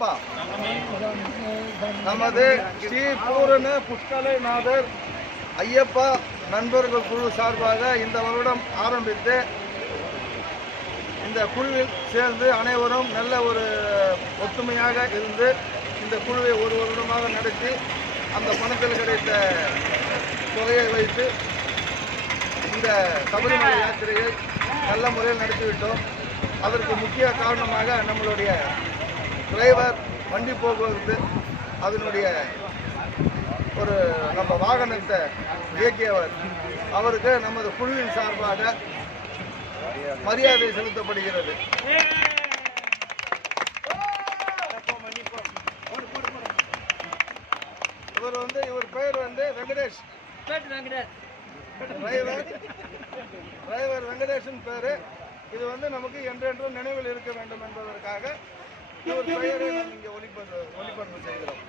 ஐயப்பா நமது ஸ்ரீ பூரண புஷ்கலைநாதர் ஐயப்பா நண்பர்கள் குழு சார்பாக இந்த வருடம் ஆரம்பித்து இந்த குழுவில் சேர்ந்து அனைவரும் நல்ல ஒரு ஒற்றுமையாக இருந்து இந்த குழுவை ஒரு வருடமாக நடத்தி அந்த பணத்தில் கிடைத்த தொகையை வைத்து இந்த சபரிமலை யாத்திரையை நல்ல முறையில் நடத்திவிட்டோம். அதற்கு முக்கிய காரணமாக நம்மளுடைய டிரைவர், வண்டி போக்குவரத்து, அதனுடைய ஒரு நம்ம வாகனத்தை இயக்கியவர், அவருக்கு நமது குழுவின் சார்பாக மரியாதை செலுத்தப்படுகிறது. இவர் பெயர் வெங்கடேஷ், டிரைவர் வெங்கடேஷன் பேரு. இது நமக்கு என்றென்றும் நினைவில் இருக்க வேண்டும் என்பதற்காக இவர் பெயரை நாம் இங்கே ஒளிபரப்பு செய்கிறோம்.